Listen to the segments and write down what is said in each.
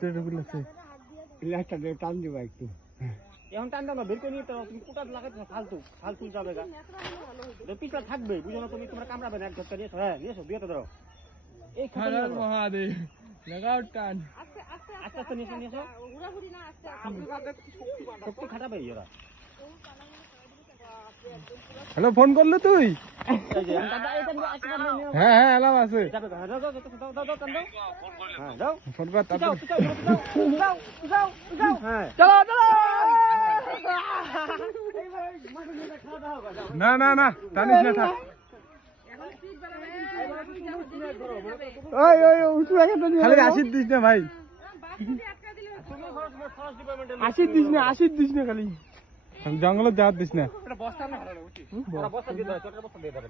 ভিতরে ঢুকে লাগছে লাইটটা দিয়ে টান দিবা একটু এখন টান দাও না বের করে নিয়ে তো তুমি কোটা লাগাইছো ফালতু ফালতু যাবে গা পিছলা থাকবে বুঝো না তুমি তোমরা কামড়াবে না এক ধরতে নিয়েছো হ্যাঁ নিয়েছো বিয়েতে ধরো এই হর হর মহাদেব লাগাও টান আস্তে আস্তে নিয়েছো শক্তি খাটাবে এরা হ্যালো ফোন করলো তুই এই যে হ্যাঁ হ্যাঁ এলাম আছে যাবে গা দাও টান দাও হ্যাঁ দাও ফোন কর যাও তাড়াতাড়ি যাও হ্যাঁ চলো চলো না না না টানিস না থাক ওই ওই উঠু আগে তো খালি আশির দিস না ভাই আশির দিস না খালি জঙ্গলে যাওয়ার দিস না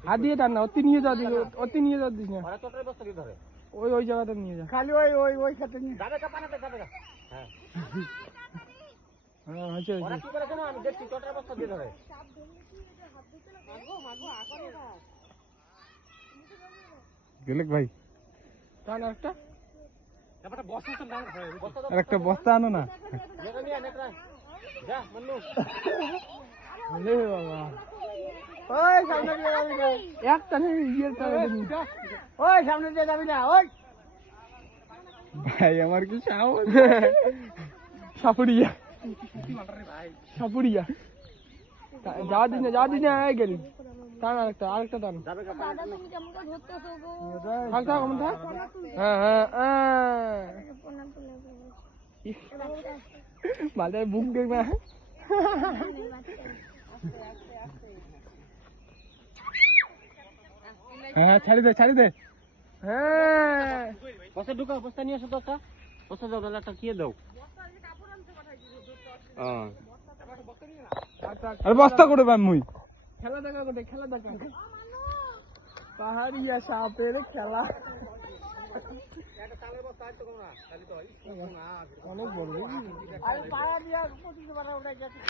হাত দিয়ে টান না অতি নিয়ে যাওয়ার দিস না ওই জায়গাটা নিয়ে যা খালি ওই খাতে নিয়ে যাবে কা পানাতে যাবে গা হ্যাঁ হ্যাঁ হয়েছে ওরা কি করে জানো আমি দেখছি চটের বস্তা দিয়ে ধরে গেলেক ভাই টান একটা ব্যাপারটা বস্তা তো দাও বস্তা দাও আর একটা বস্তা আনো না নেকা নিয়ে নেকা যা মন্নু আরে বাবা ওই সামনে দিয়ে যাবি না একটা নেই ইয়ের টাকা ওই সামনে দিয়ে যাবি না ওই ভাই আমার কি সাহস সাপুরিয়া যাওয়া দিস না গেলি টান আরেকটা টান যাবে কা দাদা তুমি কেমন করে ধরতেছো গো থাক থাক কমন থাক হ্যাঁ হ্যাঁ মালের বুক দেখবে হ্যাঁ ছাড়ি দে হ্যাঁ বস্তা ঢুকাও বস্তা নিয়ে এসো তো একটা বস্তা দাও দাদা একটা কি দাও হ্যাঁ আরে বস্তা করে পাম মুই খেলা দেখা পাহাড়িয়া সাপের খেলা অনেক বড় আরে পায়া দিয়া 25 বার উঠে গেছে